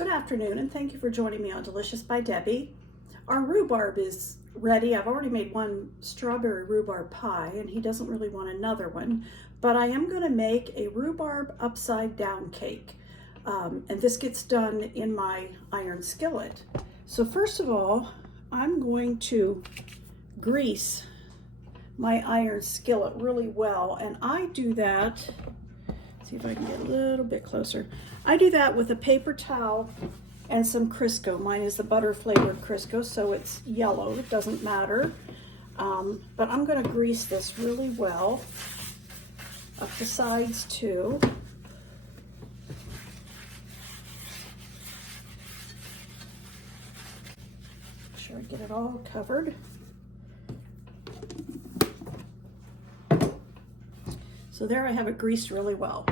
Good afternoon, and thank you for joining me on Delicious by Debbie. Our rhubarb is ready. I've already made one strawberry rhubarb pie, and he doesn't really want another one, but I am going to make a rhubarb upside down cake. And this gets done in my iron skillet. So first of all, I'm going to grease my iron skillet really well, and I do that, see if I can get a little bit closer. I do that with a paper towel and some Crisco. Mine is the butter flavored Crisco, so it's yellow, it doesn't matter. But I'm gonna grease this really well, up the sides too. Make sure I get it all covered. So there I have it greased really well.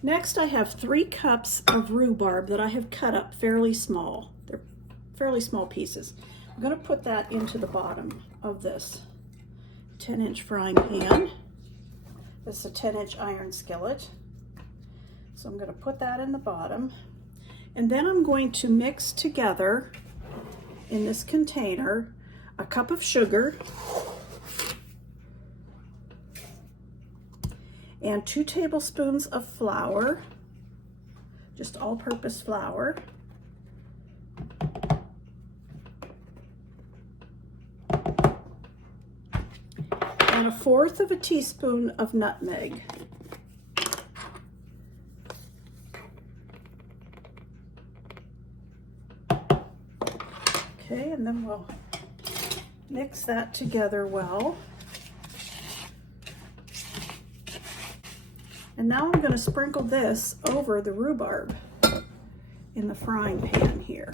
Next, I have 3 cups of rhubarb that I have cut up fairly small. They're fairly small pieces. I'm going to put that into the bottom of this 10-inch frying pan. This is a 10-inch iron skillet. So I'm going to put that in the bottom. And then I'm going to mix together in this container a cup of sugar and 2 tablespoons of flour, just all-purpose flour, and 1/4 of a teaspoon of nutmeg. Okay, and then we'll mix that together well. And now I'm going to sprinkle this over the rhubarb in the frying pan here.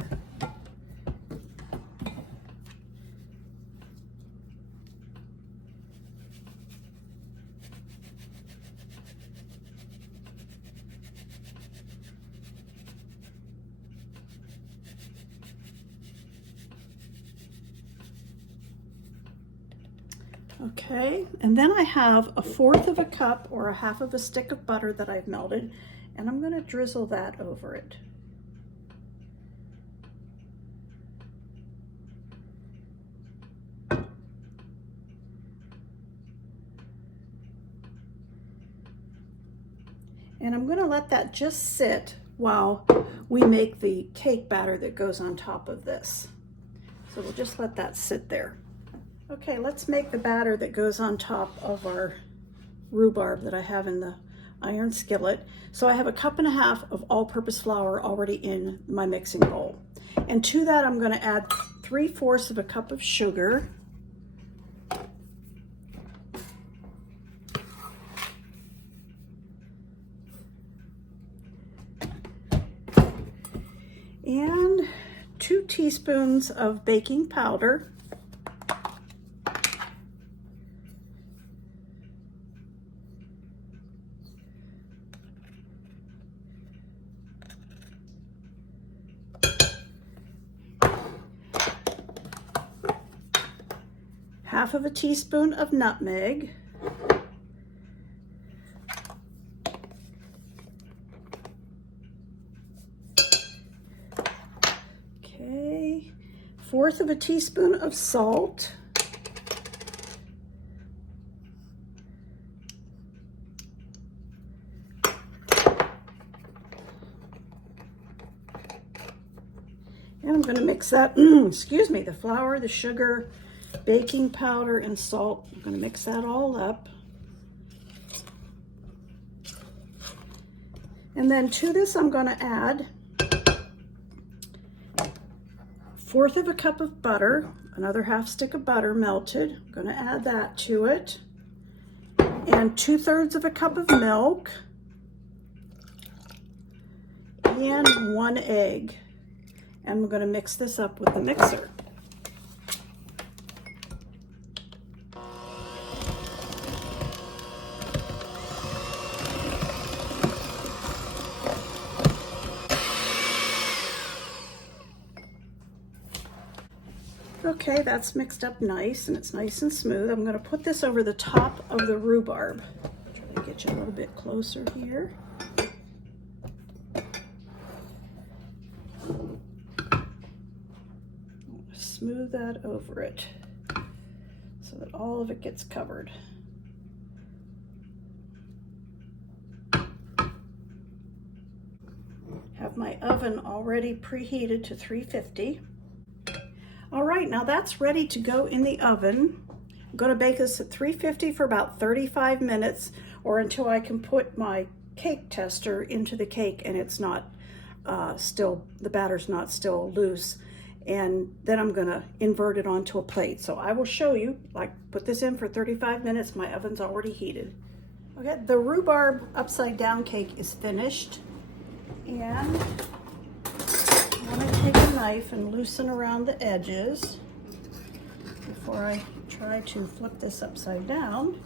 Okay, and then I have 1/4 of a cup or 1/2 of a stick of butter that I've melted, and I'm going to drizzle that over it. And I'm going to let that just sit while we make the cake batter that goes on top of this. So we'll just let that sit there. Okay, let's make the batter that goes on top of our rhubarb that I have in the iron skillet. So I have 1.5 cups of all-purpose flour already in my mixing bowl. And to that I'm going to add 3/4 of a cup of sugar. And 2 teaspoons of baking powder. Half of a teaspoon of nutmeg. Okay, 1/4 of a teaspoon of salt. And I'm going to mix that, excuse me, the flour, the sugar, baking powder, and salt. I'm going to mix that all up. And then to this I'm going to add 1/4 of a cup of butter, another 1/2 stick of butter melted. I'm going to add that to it. And 2/3 of a cup of milk. And 1 egg. And we're going to mix this up with the mixer. Okay, that's mixed up nice and it's nice and smooth. I'm going to put this over the top of the rhubarb. Try to get you a little bit closer here. smooth that over it so that all of it gets covered. Have my oven already preheated to 350. All right, now that's ready to go in the oven. I'm going to bake this at 350 for about 35 minutes or until I can put my cake tester into the cake and it's not the batter's not still loose. And then I'm going to invert it onto a plate. So I will show you, like, put this in for 35 minutes. My oven's already heated. Okay, the rhubarb upside down cake is finished. And I'm going to take a knife and loosen around the edges before I try to flip this upside down.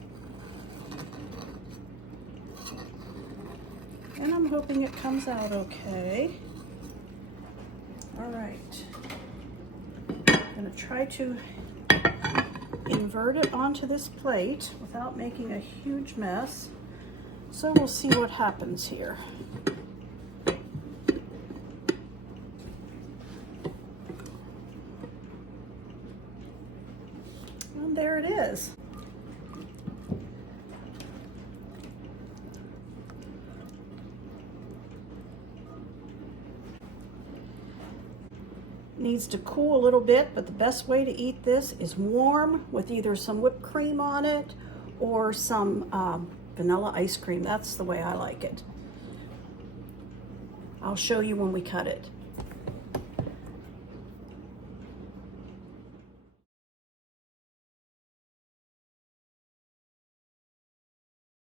And I'm hoping it comes out okay. All right. I'm going to try to invert it onto this plate without making a huge mess. So we'll see what happens here. And there it is. Needs to cool a little bit, but the best way to eat this is warm with either some whipped cream on it or some vanilla ice cream. That's the way I like it. I'll show you when we cut it.